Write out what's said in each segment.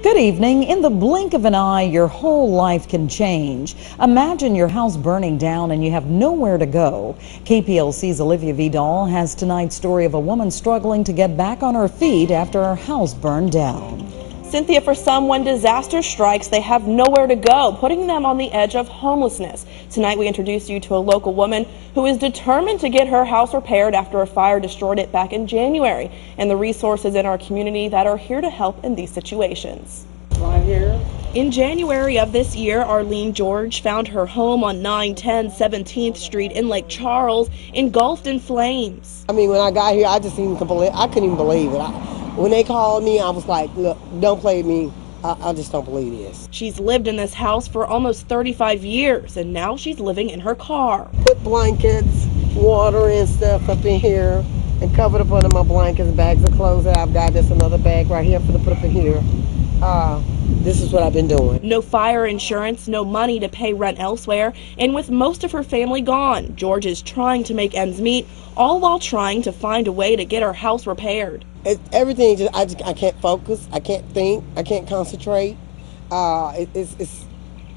Good evening. In the blink of an eye, your whole life can change. Imagine your house burning down and you have nowhere to go. KPLC's Olivia Vidal has tonight's story of a woman struggling to get back on her feet after her house burned down. Cynthia, for some, when disaster strikes, they have nowhere to go, putting them on the edge of homelessness. Tonight, we introduce you to a local woman who is determined to get her house repaired after a fire destroyed it back in January, and the resources in our community that are here to help in these situations. Right here. In January of this year, Arlene George found her home on 910 17th Street in Lake Charles engulfed in flames. I mean, when I got here, I couldn't even believe it. When they called me, I was like, look, don't play with me. I just don't believe this. She's lived in this house for almost 35 years, and now she's living in her car. Put blankets, water and stuff up in here, and covered up under my blankets, bags of clothes that I've got. There's another bag right here for to put up in here. This is what I've been doing. No fire insurance, no money to pay rent elsewhere, and with most of her family gone, George is trying to make ends meet, all while trying to find a way to get her house repaired. Everything, I can't focus, I can't think, I can't concentrate.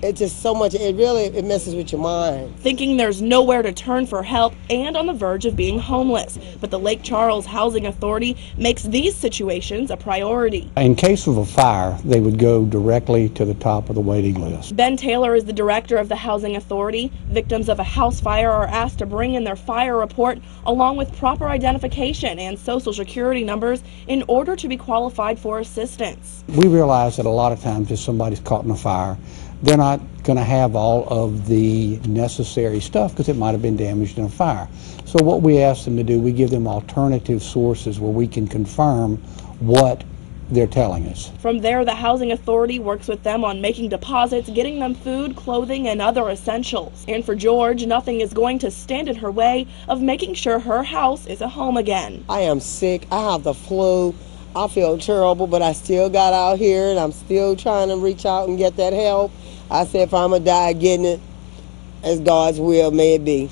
It's just so much, it messes with your mind. Thinking there's nowhere to turn for help and on the verge of being homeless. But the Lake Charles Housing Authority makes these situations a priority. In case of a fire, they would go directly to the top of the waiting list. Ben Taylor is the director of the Housing Authority. Victims of a house fire are asked to bring in their fire report along with proper identification and social security numbers in order to be qualified for assistance. We realize that a lot of times if somebody's caught in a fire, they're not going to have all of the necessary stuff because it might have been damaged in a fire. So what we ask them to do, we give them alternative sources where we can confirm what they're telling us. From there, the Housing Authority works with them on making deposits, getting them food, clothing, and other essentials. And for George, nothing is going to stand in her way of making sure her house is a home again. I am sick. I have the flu. I feel terrible, but I still got out here and I'm still trying to reach out and get that help. I said if I'm going to die getting it, as God's will may it be.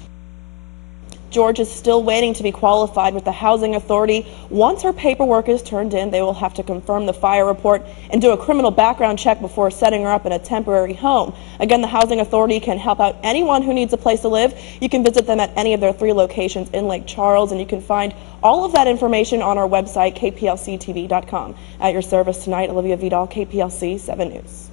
George is still waiting to be qualified with the Housing Authority. Once her paperwork is turned in, they will have to confirm the fire report and do a criminal background check before setting her up in a temporary home. Again, the Housing Authority can help out anyone who needs a place to live. You can visit them at any of their 3 locations in Lake Charles, and you can find all of that information on our website, kplctv.com. At your service tonight, Olivia Vidal, KPLC 7 News.